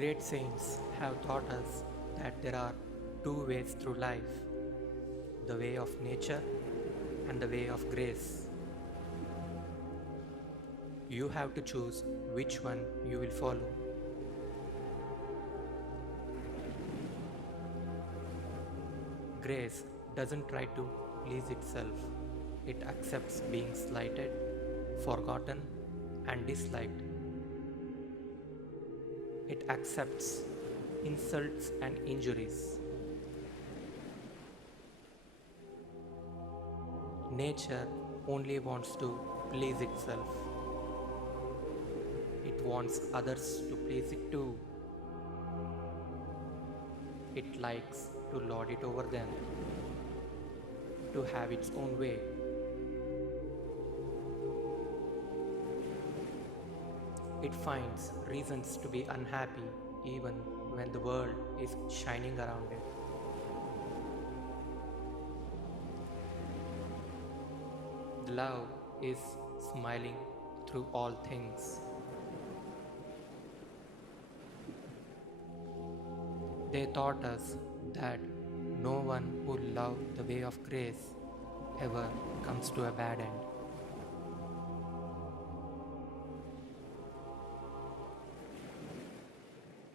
Great saints have taught us that there are two ways through life, the way of nature and the way of grace. You have to choose which one you will follow. Grace doesn't try to please itself, it accepts being slighted, forgotten, and disliked. It accepts insults and injuries. Nature only wants to please itself. It wants others to please it too. It likes to lord it over them, to have its own way. It finds reasons to be unhappy even when the world is shining around it. Love is smiling through all things. They taught us that no one who loved the way of grace ever comes to a bad end.